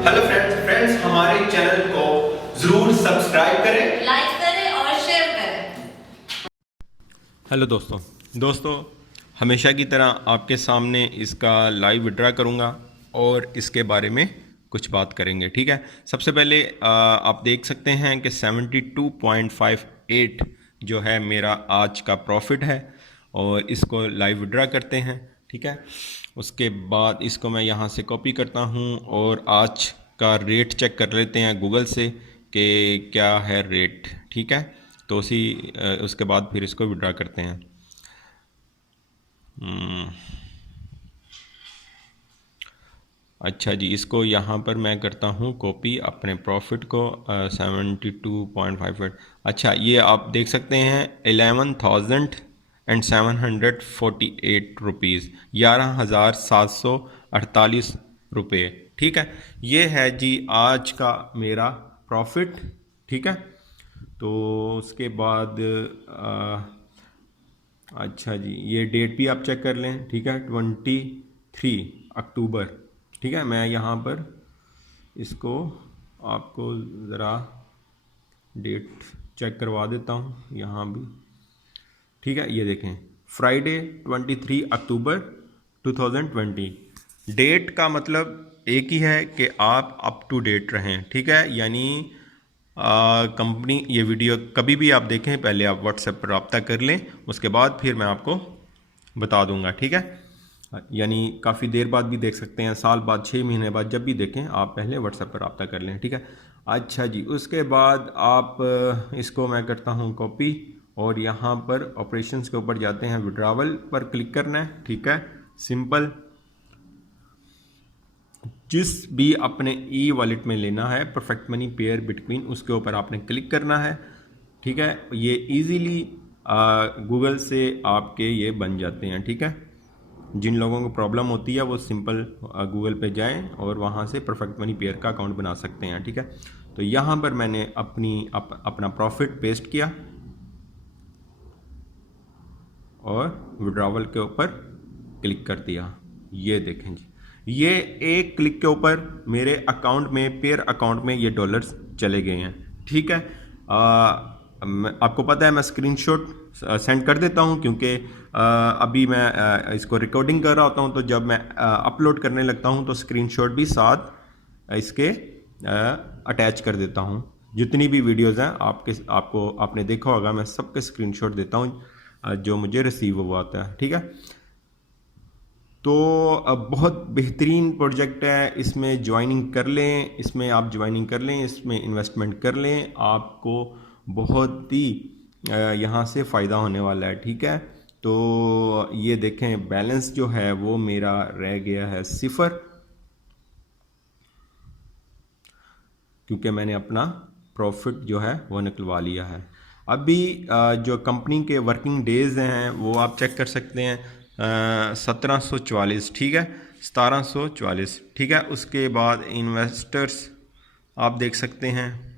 Hello friends हमारे channel को जरूर सब्सक्राइब करें, लाइक करें और शेयर करें। हेलो दोस्तों हमेशा की तरह आपके सामने इसका लाइव विड्रा करूंगा और इसके बारे में कुछ बात करेंगे। ठीक है, सबसे पहले आप देख सकते हैं कि 72.58 जो है मेरा आज का प्रॉफिट है और इसको लाइव विड्रा करते हैं। ठीक है, उसके बाद इसको मैं यहाँ से कॉपी करता हूँ और आज का रेट चेक कर लेते हैं गूगल से कि क्या है रेट। ठीक है, तो उसके बाद फिर इसको विड्रा करते हैं। अच्छा जी, इसको यहाँ पर मैं करता हूँ कॉपी अपने प्रॉफिट को 72.58। अच्छा, ये आप देख सकते हैं 11,748 रुपीज़, 11,748 रुपये। ठीक है, ये है जी आज का मेरा प्रॉफिट। ठीक है, तो उसके बाद अच्छा जी, ये डेट भी आप चेक कर लें। ठीक है, 23 अक्टूबर। ठीक है, मैं यहाँ पर इसको आपको ज़रा डेट चेक करवा देता हूँ यहाँ भी। ठीक है, ये देखें फ्राइडे 23 अक्टूबर 2020। डेट का मतलब एक ही है कि आप अप टू डेट रहें। ठीक है, यानी कंपनी ये वीडियो कभी भी आप देखें पहले आप व्हाट्सएप पर रब्ता कर लें, उसके बाद फिर मैं आपको बता दूंगा। ठीक है, यानी काफ़ी देर बाद भी देख सकते हैं, साल बाद, 6 महीने बाद, जब भी देखें आप पहले व्हाट्सएप पर रब्ता कर लें। ठीक है, अच्छा जी, उसके बाद आप इसको मैं करता हूँ कॉपी और यहाँ पर ऑपरेशंस के ऊपर जाते हैं, विड्रावल पर क्लिक करना है। ठीक है, सिंपल, जिस भी अपने ई वॉलेट में लेना है परफेक्ट मनी पेयर बिटकॉइन, उसके ऊपर आपने क्लिक करना है। ठीक है, ये इजीली गूगल से आपके ये बन जाते हैं। ठीक है, जिन लोगों को प्रॉब्लम होती है वो सिंपल गूगल पे जाएं और वहाँ से परफेक्ट मनी पेयर का अकाउंट बना सकते हैं। ठीक है, तो यहाँ पर मैंने अपना प्रॉफिट पेस्ट किया और विड्रावल के ऊपर क्लिक कर दिया। ये देखें जी, ये एक क्लिक के ऊपर मेरे अकाउंट में, पेयर अकाउंट में ये डॉलर्स चले गए हैं। ठीक है, आपको पता है मैं स्क्रीनशॉट सेंड कर देता हूं क्योंकि अभी मैं इसको रिकॉर्डिंग कर रहा होता हूं, तो जब मैं अपलोड करने लगता हूं तो स्क्रीनशॉट भी साथ इसके अटैच कर देता हूं। जितनी भी वीडियोस हैं आपने देखा होगा, मैं सबके स्क्रीनशॉट देता हूं जो मुझे रिसीव हुआ आता है। ठीक है, तो बहुत बेहतरीन प्रोजेक्ट है, इसमें ज्वाइनिंग कर लें, इसमें आप ज्वाइनिंग कर लें, इसमें इन्वेस्टमेंट कर लें, आपको बहुत ही यहाँ से फ़ायदा होने वाला है। ठीक है, तो ये देखें बैलेंस जो है वो मेरा रह गया है 0, क्योंकि मैंने अपना प्रॉफिट जो है वो निकलवा लिया है। अभी जो कंपनी के वर्किंग डेज हैं वो आप चेक कर सकते हैं, 1744। ठीक है, 1744। ठीक है, उसके बाद इन्वेस्टर्स आप देख सकते हैं,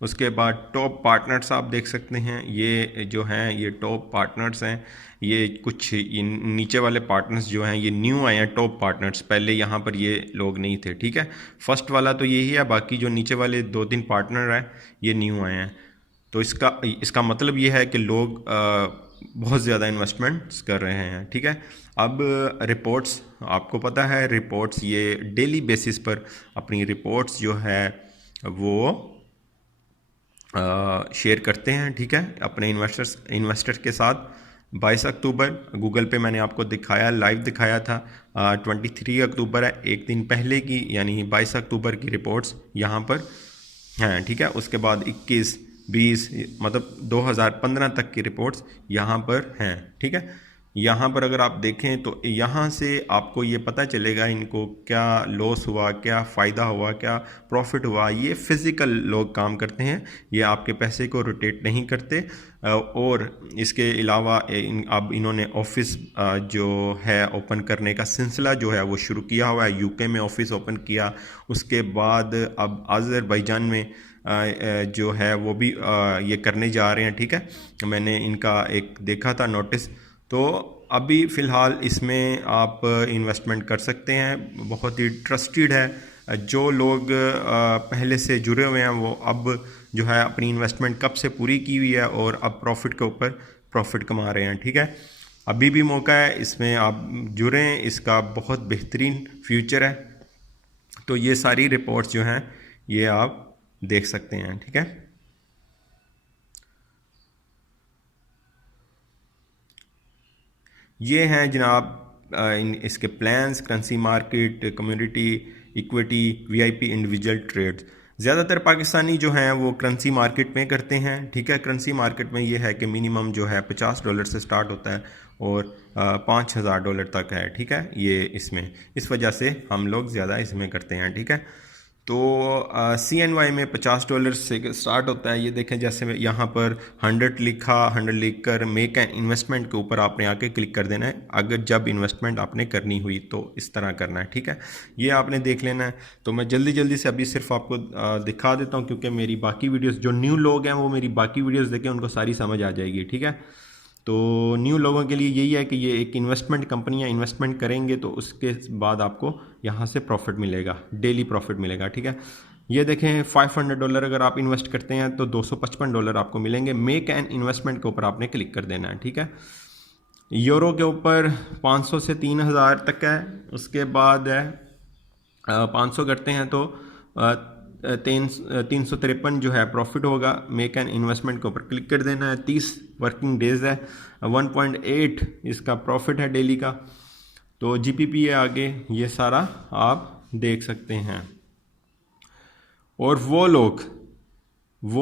उसके बाद टॉप पार्टनर्स आप देख सकते हैं। ये जो हैं ये टॉप पार्टनर्स हैं। ये कुछ नीचे वाले पार्टनर्स जो हैं ये न्यू आए हैं, टॉप पार्टनर्स, पहले यहाँ पर ये लोग नहीं थे। ठीक है, फर्स्ट वाला तो यही है, बाकी जो नीचे वाले 2-3 पार्टनर हैं ये न्यू आए हैं। तो इसका मतलब ये है कि लोग बहुत ज़्यादा इन्वेस्टमेंट्स कर रहे हैं। ठीक है, अब रिपोर्ट्स आपको पता है, रिपोर्ट्स ये डेली बेसिस पर अपनी रिपोर्ट्स जो है वो शेयर करते हैं। ठीक है, अपने इन्वेस्टर्स के साथ। 22 अक्टूबर गूगल पे मैंने आपको दिखाया, लाइव दिखाया था। 23 अक्टूबर है, एक दिन पहले की, यानी 22 अक्टूबर की रिपोर्ट्स यहाँ पर हैं। ठीक है, उसके बाद 21, 20 मतलब 2015 तक की रिपोर्ट्स यहाँ पर हैं। ठीक है, यहाँ पर अगर आप देखें तो यहाँ से आपको ये पता चलेगा इनको क्या लॉस हुआ, क्या फ़ायदा हुआ, क्या प्रॉफिट हुआ। ये फिज़िकल लोग काम करते हैं, ये आपके पैसे को रोटेट नहीं करते। और इसके अलावा अब इन्होंने ऑफिस जो है ओपन करने का सिलसिला जो है वो शुरू किया हुआ है। यूके में ऑफिस ओपन किया, उसके बाद अब अज़रबैजान में जो है वो भी ये करने जा रहे हैं। ठीक है, मैंने इनका एक देखा था नोटिस, तो अभी फ़िलहाल इसमें आप इन्वेस्टमेंट कर सकते हैं। बहुत ही ट्रस्टेड है, जो लोग पहले से जुड़े हुए हैं वो अब जो है अपनी इन्वेस्टमेंट कब से पूरी की हुई है और अब प्रॉफिट के ऊपर प्रॉफिट कमा रहे हैं। ठीक है, अभी भी मौका है, इसमें आप जुड़ें, इसका बहुत बेहतरीन फ्यूचर है। तो ये सारी रिपोर्ट्स जो हैं ये आप देख सकते हैं। ठीक है, ये हैं जनाब इसके plans, currency market, community, equity, VIP, individual trades. ज़्यादातर पाकिस्तानी जो हैं वो करेंसी मार्केट में करते हैं। ठीक है, करेंसी मार्केट में ये है कि मिनिमम जो है $50 से स्टार्ट होता है और $5000 तक है। ठीक है, ये इसमें इस वजह से हम लोग ज़्यादा इसमें करते हैं। ठीक है, तो CNY में $50 से स्टार्ट होता है। ये देखें, जैसे यहाँ पर 100 लिखा, 100 लिख कर मेक एन इन्वेस्टमेंट के ऊपर आपने आके क्लिक कर देना है। अगर जब इन्वेस्टमेंट आपने करनी हुई तो इस तरह करना है। ठीक है, ये आपने देख लेना है। तो मैं जल्दी जल्दी से अभी सिर्फ आपको दिखा देता हूँ, क्योंकि मेरी बाकी वीडियोस, जो न्यू लोग हैं वो मेरी बाकी वीडियोस देखें, उनको सारी समझ आ जाएगी। ठीक है, तो न्यू लोगों के लिए यही है कि ये एक इन्वेस्टमेंट कंपनियां इन्वेस्टमेंट करेंगे तो उसके बाद आपको यहाँ से प्रॉफिट मिलेगा, डेली प्रॉफिट मिलेगा। ठीक है, ये देखें $500 अगर आप इन्वेस्ट करते हैं तो $255 आपको मिलेंगे। मेक एन इन्वेस्टमेंट के ऊपर आपने क्लिक कर देना है। ठीक है, यूरो के ऊपर 500 से 3000 तक है। उसके बाद है 500 करते हैं तो 353 जो है प्रॉफिट होगा। मेक एन इन्वेस्टमेंट के ऊपर क्लिक कर देना है। 30 वर्किंग डेज है, 1.8 इसका प्रॉफिट है डेली का। तो GPP है आगे, ये सारा आप देख सकते हैं। और वो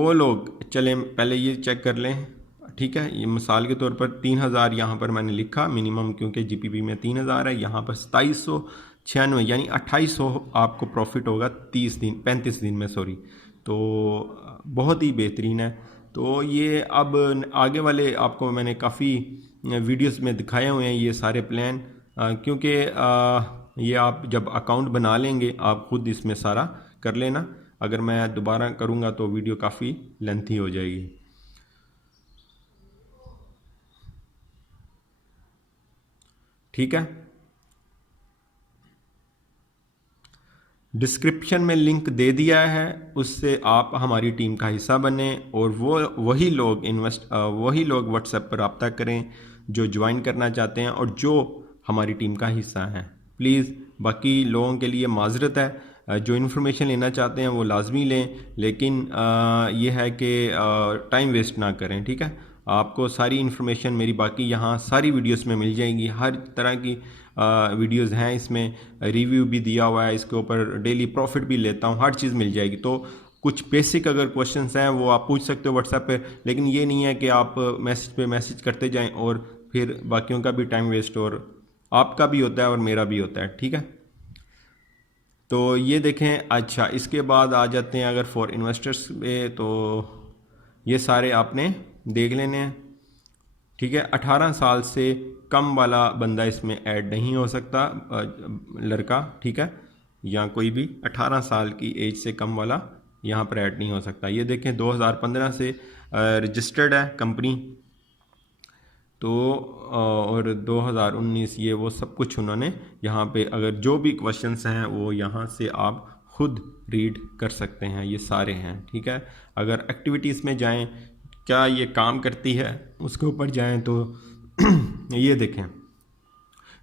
लोग चलें पहले ये चेक कर लें। ठीक है, ये मिसाल के तौर पर 3000 यहाँ पर मैंने लिखा मिनिमम, क्योंकि GPP में 3000 है। यहाँ पर 2796 यानी 2800 आपको प्रॉफिट होगा 35 दिन में, सॉरी। तो बहुत ही बेहतरीन है। तो ये अब आगे वाले आपको मैंने काफ़ी वीडियोस में दिखाए हुए हैं ये सारे प्लान, क्योंकि ये आप जब अकाउंट बना लेंगे आप खुद इसमें सारा कर लेना। अगर मैं दोबारा करूँगा तो वीडियो काफ़ी लेंथी हो जाएगी। ठीक है, डिस्क्रिप्शन में लिंक दे दिया है, उससे आप हमारी टीम का हिस्सा बने और वही लोग व्हाट्सएप पर रब्ता करें जो ज्वाइन करना चाहते हैं और जो हमारी टीम का हिस्सा हैं। प्लीज़ बाकी लोगों के लिए माजरत है, जो इन्फॉर्मेशन लेना चाहते हैं वो लाजमी लें, लेकिन ये है कि टाइम वेस्ट ना करें। ठीक है, आपको सारी इन्फॉर्मेशन मेरी बाकी यहाँ सारी वीडियोस में मिल जाएंगी। हर तरह की वीडियोस हैं, इसमें रिव्यू भी दिया हुआ है, इसके ऊपर डेली प्रॉफिट भी लेता हूँ, हर चीज़ मिल जाएगी। तो कुछ बेसिक अगर क्वेश्चंस हैं वो आप पूछ सकते हो व्हाट्सएप पे, लेकिन ये नहीं है कि आप मैसेज पे मैसेज करते जाएं और फिर बाकियों का भी टाइम वेस्ट और आपका भी होता है और मेरा भी होता है। ठीक है, तो ये देखें। अच्छा, इसके बाद आ जाते हैं अगर फॉर इन्वेस्टर्स पे, तो ये सारे आपने देख लेने हैं। ठीक है, 18 साल से कम वाला बंदा इसमें ऐड नहीं हो सकता, लड़का। ठीक है, या कोई भी 18 साल की एज से कम वाला यहाँ पर ऐड नहीं हो सकता। ये देखें 2015 से रजिस्टर्ड है कंपनी, तो और 2019 ये वो सब कुछ उन्होंने यहाँ पे, अगर जो भी क्वेश्चंस हैं वो यहाँ से आप खुद रीड कर सकते हैं, ये सारे हैं। ठीक है, अगर एक्टिविटीज़ में जाएं, क्या ये काम करती है उसके ऊपर जाएं तो ये देखें,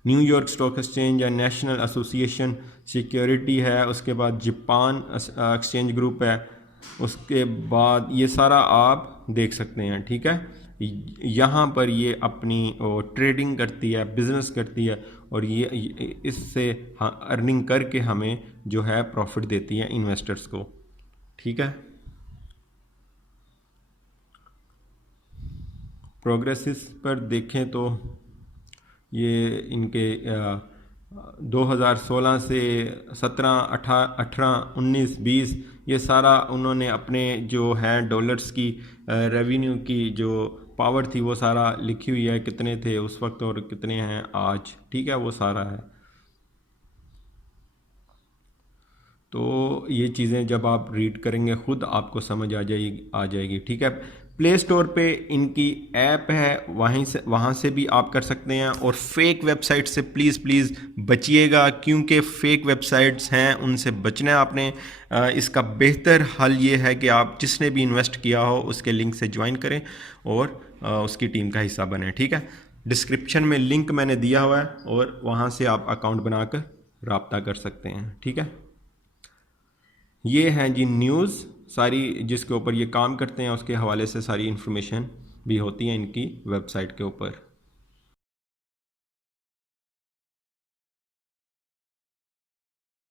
न्यूयॉर्क स्टॉक एक्सचेंज है, नेशनल एसोसिएशन सिक्योरिटी है, उसके बाद जापान एक्सचेंज ग्रुप है, उसके बाद ये सारा आप देख सकते हैं। ठीक है, यहाँ पर ये अपनी ट्रेडिंग करती है, बिजनेस करती है और ये इससे अर्निंग करके हमें जो है प्रॉफिट देती है इन्वेस्टर्स को। ठीक है, प्रोग्रेसिस पर देखें तो ये इनके 2016 से 17, 18, 19, 20 ये सारा उन्होंने अपने जो है डॉलर्स की रेवेन्यू की जो पावर थी वो सारा लिखी हुई है, कितने थे उस वक्त और कितने हैं आज। ठीक है, वो सारा है। तो ये चीज़ें जब आप रीड करेंगे खुद आपको समझ आ जाएगी। ठीक है, प्ले स्टोर पे इनकी ऐप है, वहाँ से भी आप कर सकते हैं। और फेक वेबसाइट से प्लीज़ बचिएगा, क्योंकि फेक वेबसाइट्स हैं, उनसे बचना है आपने। इसका बेहतर हल ये है कि आप जिसने भी इन्वेस्ट किया हो उसके लिंक से ज्वाइन करें और उसकी टीम का हिस्सा बने, ठीक है। डिस्क्रिप्शन में लिंक मैंने दिया हुआ है और वहाँ से आप अकाउंट बनाकर रब्ता कर सकते हैं, ठीक है। ये हैं जी न्यूज़ सारी, जिसके ऊपर ये काम करते हैं उसके हवाले से सारी इन्फॉर्मेशन भी होती है इनकी वेबसाइट के ऊपर।